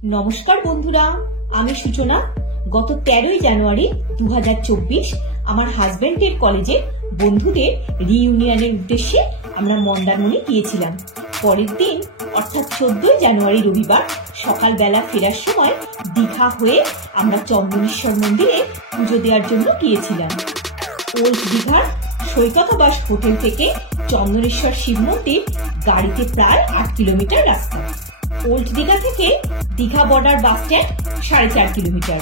নমস্কার বন্ধুরা, আমি সূচনা। গত 13ই জানুয়ারি 2024 আমার হাজবেন্ডের কলেজে বন্ধুদের রিইউনিয়নের উদ্দেশ্যে আমরা মন্দারমণি গিয়েছিলাম। পরের দিন অর্থাৎ 14ই জানুয়ারি রবিবার সকালবেলা ফেরার সময় দীঘা হয়ে আমরা চন্দনেশ্বর মন্দিরে পুজো দেওয়ার জন্য গিয়েছিলাম। ওল্ড দীঘার সৈকতাবাস হোটেল থেকে চন্দনেশ্বর শিব মন্দির গাড়িতে প্রায় 8 কিলোমিটার রাস্তা। ওল্ড দীঘা থেকে Digha border bus stand 4.5 kilometre.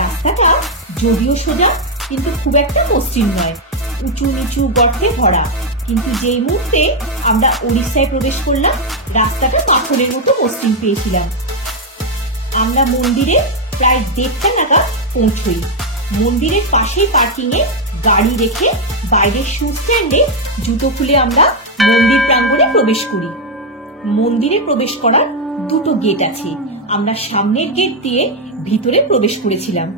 রাস্তাটা যদিও সোজা, কিন্তু খুব একটা মসৃণ নয়, উঁচু নিচু গর্তে ভরা। কিন্তু যেই মুহূর্তে আমরা ওড়িশায় প্রবেশ করলাম, রাস্তাটা পাথরের মতো মসৃণ পেয়েছিলাম। আমরা মন্দিরে প্রায় 1:30টা নাগাদ পৌঁছই। মন্দিরের পাশেই পার্কিং এ গাড়ি রেখে বাইরের শু স্ট্যান্ডে জুতো খুলে আমরা মন্দির প্রাঙ্গণে প্রবেশ করি। মন্দিরে প্রবেশ করার 2টো গেট আছে। আমরা সামনের গেট দিয়ে ভিতরে প্রবেশ করেছিলাম।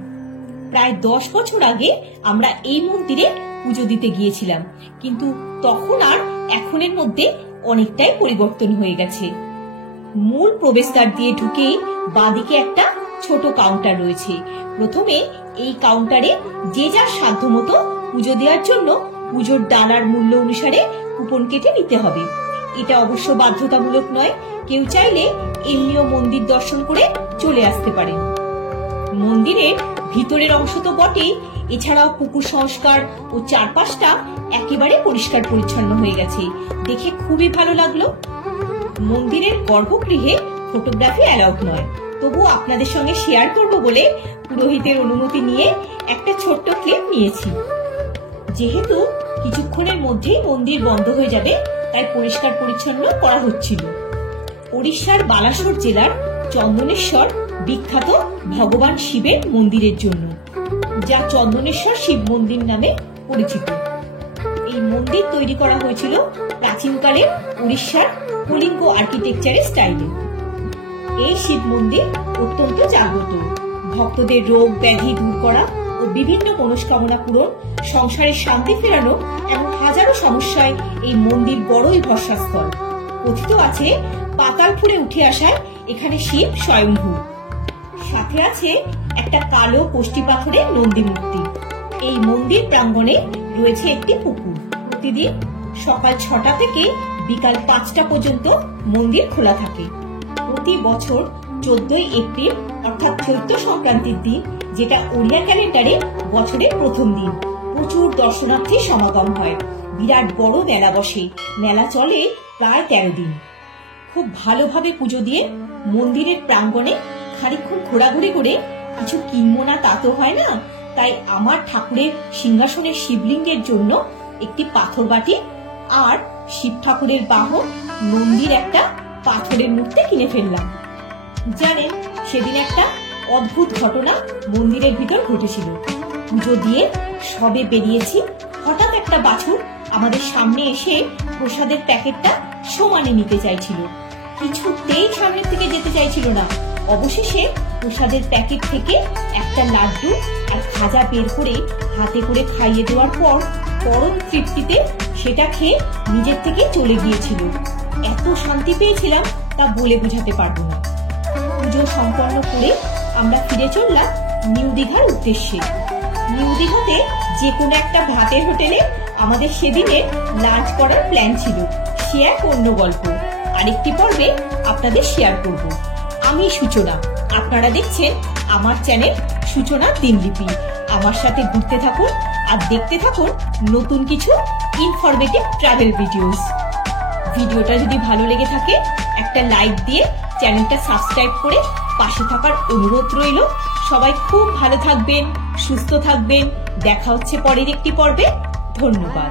প্রায় 10 বছর আগে আমরা এই মন্দিরে পুজো দিতে গিয়েছিলাম, কিন্তু তখন আর এখনের মধ্যে অনেকটাই পরিবর্তন হয়ে গেছে। মূল প্রবেশদ্বার দিয়ে ঢুকেই বাঁদিকে একটা ছোট কাউন্টার রয়েছে। প্রথমে এই কাউন্টারে যে যার সাধ্যমতো পুজো দেওয়ার জন্য পুজোর ডালার মূল্য অনুসারে কুপন কেটে নিতে হবে। এটা অবশ্য বাধ্যতামূলক নয়, কেউ চাইলে এমনিও মন্দির দর্শন করে চলে আসতে পারেন। মন্দিরের ভিতরের অংশ তো বটেই, এছাড়াও পুকুর সংস্কার ও চারপাশটা একেবারে পরিষ্কার পরিচ্ছন্ন হয়ে গেছে, দেখে খুবই ভালো লাগলো। মন্দিরের গর্ভগৃহে ফটোগ্রাফি অ্যালাউড নয়, তবু আপনাদের সঙ্গে শেয়ার করব বলে পুরোহিতের অনুমতি নিয়ে একটা ছোট্ট ক্লিপ নিয়েছি। যেহেতু কিছুক্ষণের মধ্যেই মন্দির বন্ধ হয়ে যাবে, তাই পরিষ্কার পরিচ্ছন্ন করা হচ্ছিল। ওড়িশার বালাসোর জেলার চন্দনেশ্বর বিখ্যাত ভগবান শিবের মন্দিরের জন্য, যা চন্দনেশ্বর শিব মন্দির নামে পরিচিত। এই মন্দির তৈরি করা হয়েছিল প্রাচীনকালের উড়িষ্যার কলিঙ্গ আর্কিটেকচারের স্টাইলে। এই শিব মন্দির অত্যন্ত জাগ্রত। ভক্তদের রোগ ব্যাধি দূর করা ও বিভিন্ন মনস্কামনা পূরণ, সংসারের শান্তি ফেরানো, এমন হাজারো সমস্যায় এই মন্দির বড়ই ভরসাস্থল। কথিত আছে, পাতাল ফুলে উঠে আসায় এখানে শিব স্বয়ংভূ। সাথে আছে একটা কালো কষ্টি পাথরের নন্দী মূর্তি। এই মন্দির প্রাঙ্গণে রয়েছে একটি পুকুর। প্রতিদিন সকাল 6টা থেকে বিকাল 5টা পর্যন্ত মন্দির খোলা থাকে। প্রতি বছর 14ই এপ্রিল অর্থাৎ চৈত্র সংক্রান্তির দিন, যেটা ওড়িয়া ক্যালেন্ডারে বছরের প্রথম দিন, প্রচুর দর্শনার্থীর সমাগম হয়। বিরাট বড় মেলা বসে। মেলা চলে প্রায় 13 দিন। খুব ভালোভাবে পুজো দিয়ে মন্দিরের প্রাঙ্গণে খানিকক্ষণ ঘোরাঘুরি করে কিছু কিনবো না তা তো হয় না, তাই আমার ঠাকুরের সিংহাসনের শিবলিঙ্গের জন্য একটি পাথর বাটি আর শিব ঠাকুরের বাহন নন্দীর একটা পাথরের মূর্তি কিনে ফেললাম। জানেন, সেদিন একটা অদ্ভুত ঘটনা মন্দিরের ভিতর ঘটেছিল। পুজো দিয়ে সবে বেরিয়েছি, হঠাৎ একটা বাছুর আমাদের সামনে এসে প্রসাদের প্যাকেটটা সমানে নিতে চাইছিল। কিছুতেই সামনের থেকে যেতে চাইছিল না। অবশেষে প্রসাদের প্যাকেট থেকে একটা লাড্ডু আর খাজা বের করে হাতে করে খাইয়ে দেওয়ার পর পরম তৃপ্তিতে সেটা খেয়ে নিজের থেকে চলে গিয়েছিল। এত শান্তি পেয়েছিলাম তা বলে বোঝাতে পারবো না। পুজো সম্পন্ন করে আমরা ফিরে চললাম নিউ দীঘার উদ্দেশ্যে। নিউ দীঘাতে যে কোনো একটা ভাতের হোটেলে আমাদের সেদিনে লাঞ্চ করার প্ল্যান ছিল। সে এক অন্য গল্প, আরেকটি পর্বে আপনাদের শেয়ার করব। আমি সূচনা, আপনারা দেখছেন আমার চ্যানেল সূচনা দিনলিপি। আমার সাথে ঘুরতে থাকুন আর দেখতে থাকুন নতুন কিছু ইনফরমেটিভ ট্রাভেল ভিডিওস। ভিডিওটা যদি ভালো লেগে থাকে একটা লাইক দিয়ে চ্যানেলটা সাবস্ক্রাইব করে পাশে থাকার অনুরোধ রইল। সবাই খুব ভালো থাকবেন, সুস্থ থাকবেন। দেখা হচ্ছে পরের একটি পর্বে। ধন্যবাদ।